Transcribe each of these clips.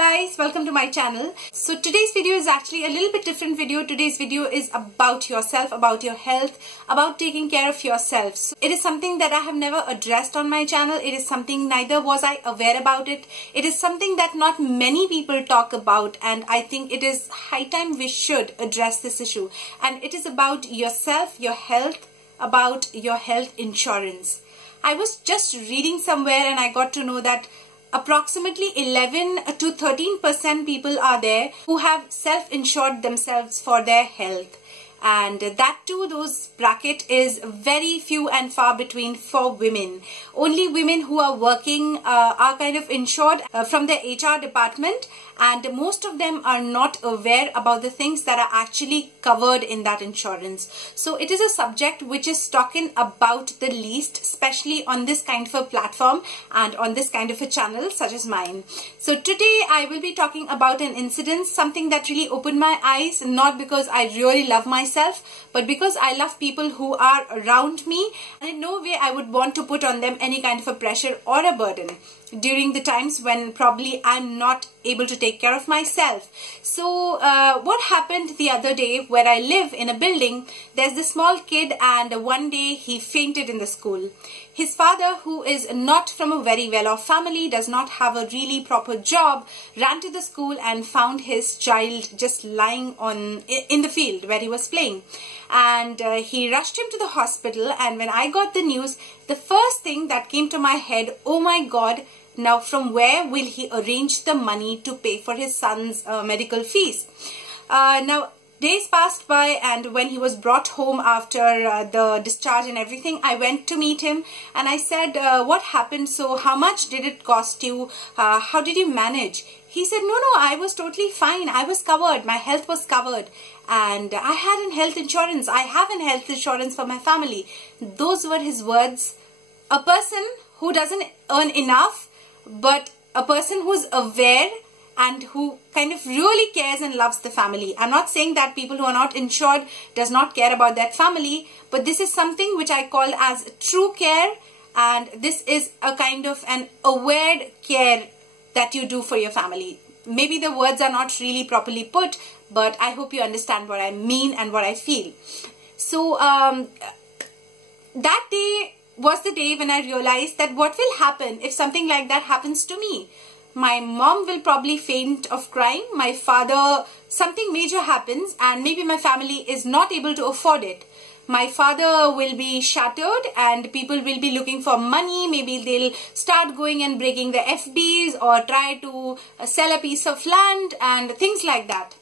guys, welcome to my channel. So today's video is actually a little bit different video. Today's video is about yourself, about your health, about taking care of yourself. So it is something that I have never addressed on my channel. It is something neither was I aware about it. It is something that not many people talk about, and I think it is high time we should address this issue. And it is about yourself, your health, about your health insurance. I was just reading somewhere and I got to know that approximately 11 to 13% people are there who have self-insured themselves for their health. And that too, those bracket is very few and far between for women. Only women who are working are kind of insured from their HR department, and most of them are not aware about the things that are actually covered in that insurance. So it is a subject which is talking about the least, especially on this kind of a platform and on this kind of a channel such as mine. So today I will be talking about an incident, something that really opened my eyes, not because I really love myself, but because I love people who are around me, and in no way I would want to put on them any kind of a pressure or a burden during the times when probably I'm not able to take care of myself. So what happened the other day, where I live in a building, there's this small kid, and one day he fainted in the school. His father, who is not from a very well-off family, does not have a really proper job, ran to the school and found his child just lying in the field where he was playing. And he rushed him to the hospital, and when I got the news, the first thing that came to my head, oh my God, now from where will he arrange the money to pay for his son's medical fees? Now days passed by, and when he was brought home after the discharge and everything, I went to meet him and I said, what happened? So how much did it cost you? How did you manage? He said, no, I was totally fine. I was covered. My health was covered. And I had an health insurance. I have an health insurance for my family. Those were his words. A person who doesn't earn enough, but a person who's aware and who kind of really cares and loves the family. I'm not saying that people who are not insured does not care about that family, but this is something which I call as true care, and this is a kind of an aware care that you do for your family. Maybe the words are not really properly put, but I hope you understand what I mean and what I feel. So that day was the day when I realized that what will happen if something like that happens to me. My mom will probably faint of crying. My father, something major happens, and maybe my family is not able to afford it. My father will be shattered, and people will be looking for money. Maybe they'll start going and breaking the FDs or try to sell a piece of land and things like that.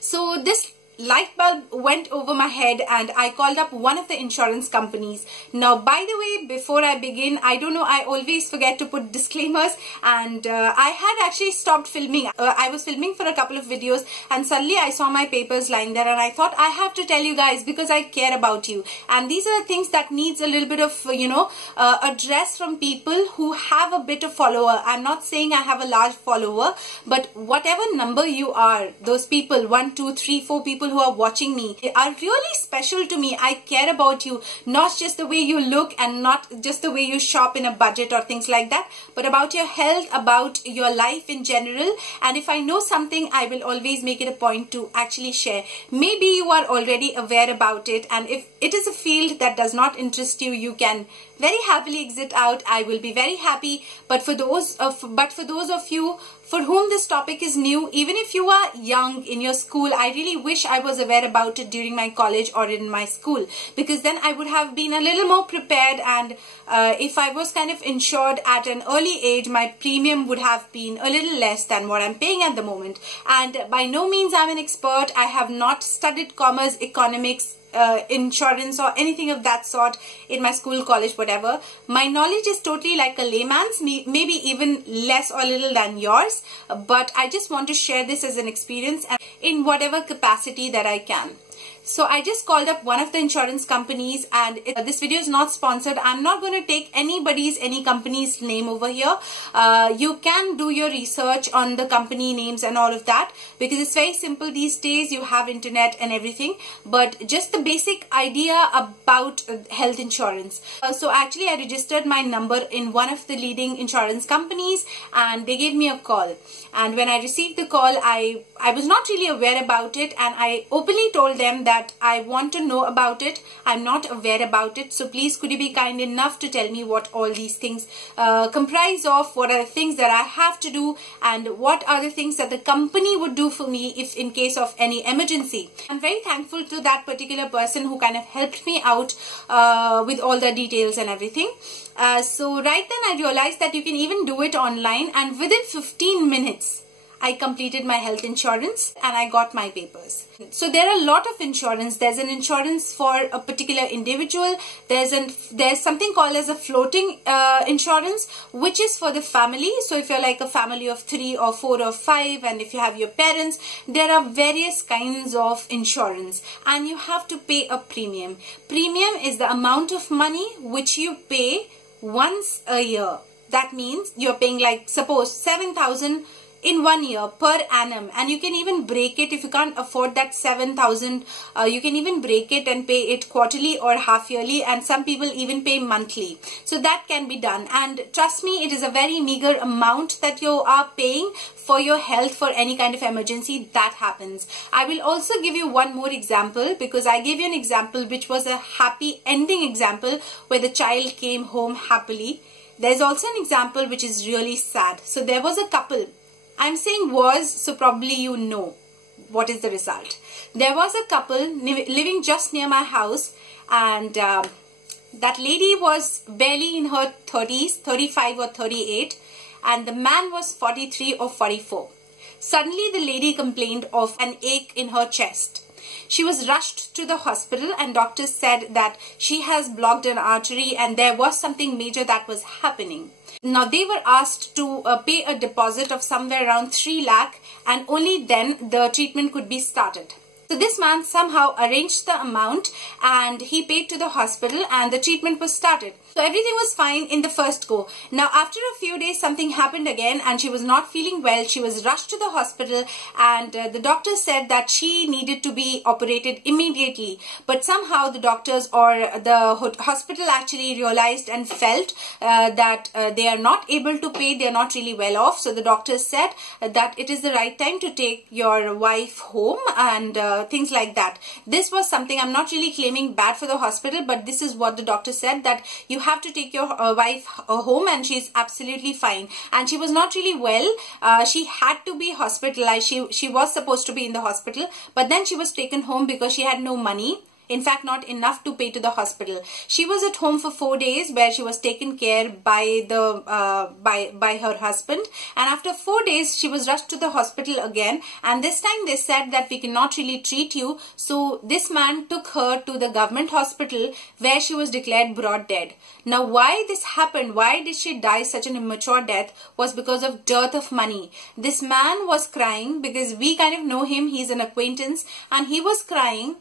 So this light bulb went over my head, and I called up one of the insurance companies. Now, by the way, before I begin, I don't know, I always forget to put disclaimers, and I had actually stopped filming. I was filming for a couple of videos, and suddenly I saw my papers lying there, and I thought I have to tell you guys because I care about you. And these are the things that needs a little bit of, address from people who have a bit of follower. I'm not saying I have a large follower, but whatever number you are, those people, 1, 2, 3, 4 people who are watching me are really special to me. I care about you, not just the way you look and not just the way you shop in a budget or things like that, but about your health, about your life in general. And if I know something, I will always make it a point to actually share. Maybe you are already aware about it, and if it is a field that does not interest you, you can very happily exit out. I will be very happy. But for those of you for whom this topic is new, even if you are young in your school, I really wish I was aware about it during my college or in my school, because then I would have been a little more prepared, and if I was kind of insured at an early age, my premium would have been a little less than what I'm paying at the moment. And by no means I'm an expert. I have not studied commerce, economics, insurance or anything of that sort in my school, college, whatever. My knowledge is totally like a layman's, maybe even less or little than yours, but I just want to share this as an experience and in whatever capacity that I can. So I just called up one of the insurance companies, and this video is not sponsored. I'm not going to take any company's name over here. You can do your research on the company names and all of that, because it's very simple these days. You have internet and everything, but just the basic idea about health insurance. So actually I registered my number in one of the leading insurance companies, and they gave me a call. And when I received the call, I was not really aware about it, and I openly told them that I want to know about it. I'm not aware about it, so please could you be kind enough to tell me what all these things comprise of, what are the things that I have to do, and what are the things that the company would do for me if in case of any emergency. I'm very thankful to that particular person who kind of helped me out with all the details and everything. So right then I realized that you can even do it online, and within 15 minutes I completed my health insurance and I got my papers. So there are a lot of insurance. There's an insurance for a particular individual. There's something called as a floating insurance, which is for the family. So if you're like a family of 3 or 4 or 5, and if you have your parents, there are various kinds of insurance, and you have to pay a premium. Premium is the amount of money which you pay once a year. That means you're paying, like, suppose 7,000 in 1 year per annum, and you can even break it. If you can't afford that 7,000, you can even break it and pay it quarterly or half yearly, and some people even pay monthly. So that can be done, and trust me, it is a very meager amount that you are paying for your health for any kind of emergency that happens. I will also give you one more example, because I gave you an example which was a happy ending example where the child came home happily. There's also an example which is really sad. So there was a couple. I'm saying was, so probably you know what is the result. There was a couple living just near my house, and that lady was barely in her 30s, 35 or 38, and the man was 43 or 44. Suddenly the lady complained of an ache in her chest. She was rushed to the hospital, and doctors said that she has blocked an artery and there was something major that was happening. Now they were asked to pay a deposit of somewhere around 3 lakh, and only then the treatment could be started. So this man somehow arranged the amount, and he paid to the hospital, and the treatment was started. So everything was fine in the first go. Now after a few days something happened again, and she was not feeling well. She was rushed to the hospital, and the doctor said that she needed to be operated immediately. But somehow the doctors or the hospital actually realized and felt that they are not able to pay. They are not really well off. So the doctors said that it is the right time to take your wife home, and things like that. This was something, I'm not really claiming bad for the hospital, but this is what the doctor said, that you have to take your wife home, and she's absolutely fine. And she was not really well. She had to be hospitalized. She was supposed to be in the hospital, but then she was taken home because she had no money. In fact, not enough to pay to the hospital. She was at home for 4 days, where she was taken care by by her husband, and after 4 days she was rushed to the hospital again, and this time they said that we cannot really treat you. So this man took her to the government hospital, where she was declared broad dead. Now why this happened, why did she die such an immature death, was because of dearth of money. This man was crying because we kind of know him, he's an acquaintance, and he was crying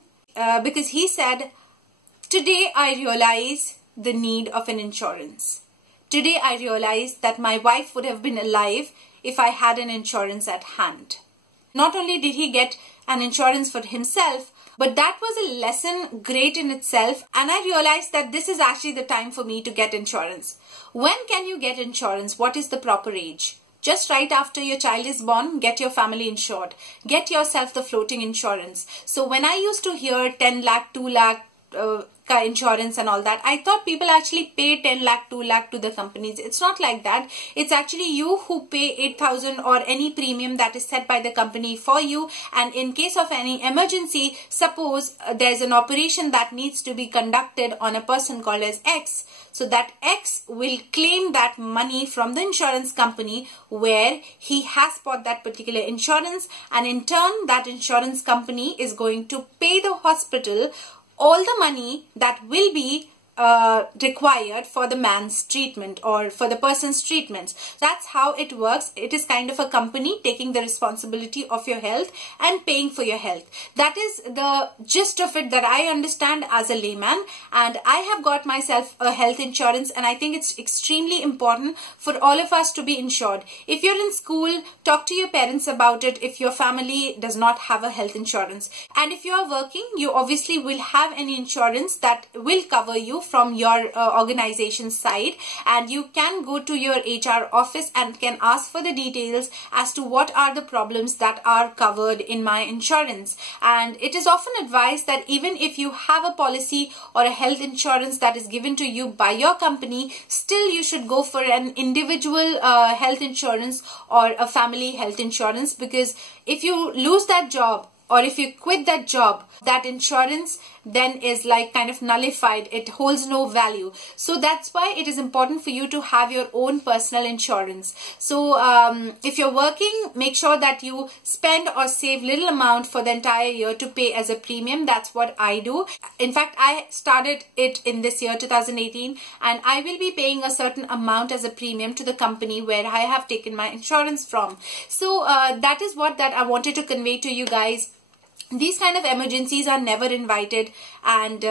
because he said, today I realize the need of an insurance. Today I realize that my wife would have been alive if I had an insurance at hand. Not only did he get an insurance for himself, but that was a lesson great in itself, and I realized that this is actually the time for me to get insurance. When can you get insurance? What is the proper age? Just right after your child is born, get your family insured. Get yourself the floating insurance. So when I used to hear 10 lakh, 2 lakh insurance and all that, I thought people actually pay 10 lakh, 2 lakh to the companies. It's not like that. It's actually you who pay 8,000 or any premium that is set by the company for you. And in case of any emergency, suppose there's an operation that needs to be conducted on a person called as X. So that X will claim that money from the insurance company where he has bought that particular insurance, and in turn that insurance company is going to pay the hospital all the money that will be required for the man's treatment or for the person's treatments. That's how it works. It is kind of a company taking the responsibility of your health and paying for your health. That is the gist of it that I understand as a layman, and I have got myself a health insurance, and I think it's extremely important for all of us to be insured. If you're in school, talk to your parents about it if your family does not have a health insurance. And if you are working, you obviously will have any insurance that will cover you from your organization side, and you can go to your HR office and can ask for the details as to what are the problems that are covered in my insurance. And it is often advised that even if you have a policy or a health insurance that is given to you by your company, still you should go for an individual health insurance or a family health insurance, because if you lose that job or if you quit that job, that insurance then is like kind of nullified. It holds no value. So that's why it is important for you to have your own personal insurance. So if you're working, make sure that you spend or save little amount for the entire year to pay as a premium. That's what I do. In fact, I started it in this year 2018, and I will be paying a certain amount as a premium to the company where I have taken my insurance from. So that is what that I wanted to convey to you guys. These kind of emergencies are never invited, and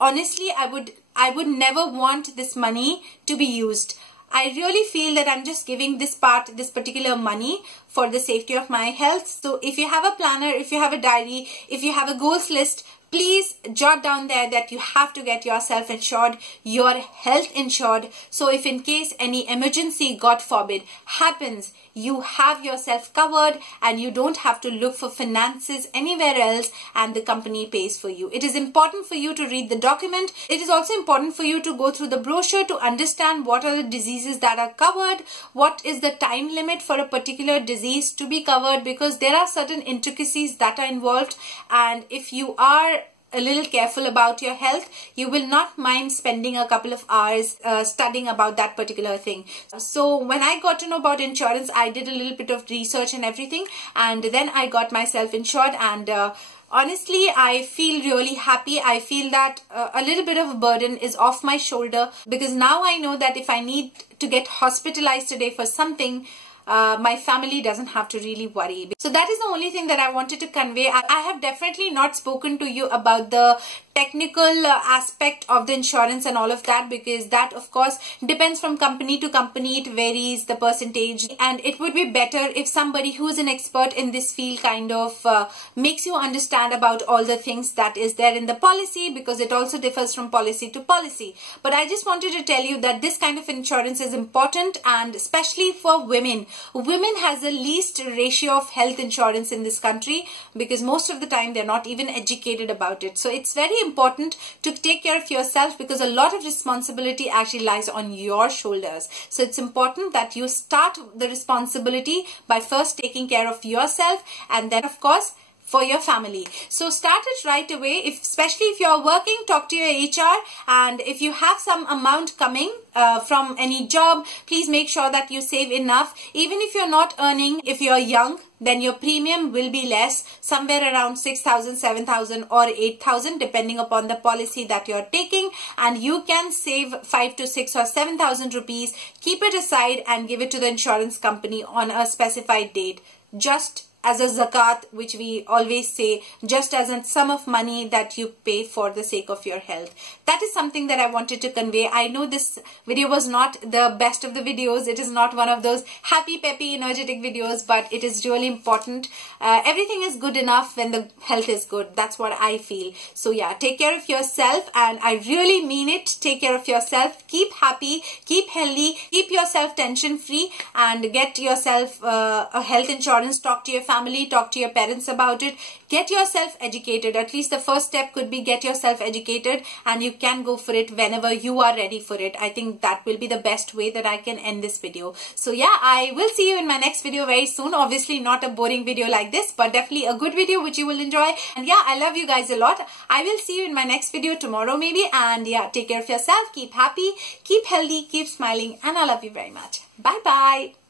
honestly, I would never want this money to be used. I really feel that I'm just giving this particular money for the safety of my health. So if you have a planner, if you have a diary, if you have a goals list, please jot down there that you have to get yourself insured, your health insured. So if in case any emergency, God forbid, happens, you have yourself covered and you don't have to look for finances anywhere else, and the company pays for you. It is important for you to read the document. It is also important for you to go through the brochure to understand what are the diseases that are covered, what is the time limit for a particular disease to be covered, because there are certain intricacies that are involved, and if you are a little careful about your health, you will not mind spending a couple of hours studying about that particular thing. So when I got to know about insurance, I did a little bit of research and everything, and then I got myself insured, and honestly, I feel really happy. I feel that a little bit of a burden is off my shoulder, because now I know that if I need to get hospitalized today for something, my family doesn't have to really worry. So that is the only thing that I wanted to convey. I have definitely not spoken to you about the technical aspect of the insurance and all of that, because that of course depends from company to company. It varies the percentage, and it would be better if somebody who is an expert in this field kind of makes you understand about all the things that is there in the policy, because it also differs from policy to policy. But I just wanted to tell you that this kind of insurance is important, and especially for women. Women has the least ratio of health insurance in this country, because most of the time they're not even educated about it. So it's very important to take care of yourself, because a lot of responsibility actually lies on your shoulders. So it's important that you start the responsibility by first taking care of yourself, and then of course for your family. So start it right away. Especially if you're working, talk to your HR, and if you have some amount coming from any job, please make sure that you save enough. Even if you're not earning, if you're young, then your premium will be less, somewhere around 6,000, 7,000 or 8,000 depending upon the policy that you're taking, and you can save 5 to 6 or 7,000 rupees. Keep it aside and give it to the insurance company on a specified date, just as a zakat, which we always say, just as a sum of money that you pay for the sake of your health. That is something that I wanted to convey. I know this video was not the best of the videos. It is not one of those happy, peppy, energetic videos, but it is really important. Everything is good enough when the health is good. That's what I feel. So yeah, take care of yourself, and I really mean it. Take care of yourself. Keep happy, keep healthy, keep yourself tension free, and get yourself a health insurance. Talk to your family, talk to your parents about it. Get yourself educated. At least the first step could be get yourself educated, and you can go for it whenever you are ready for it. I think that will be the best way that I can end this video. So yeah, I will see you in my next video very soon. Obviously not a boring video like this, but definitely a good video which you will enjoy. And yeah, I love you guys a lot. I will see you in my next video tomorrow maybe. And yeah, take care of yourself, keep happy, keep healthy, keep smiling, and I love you very much. Bye bye.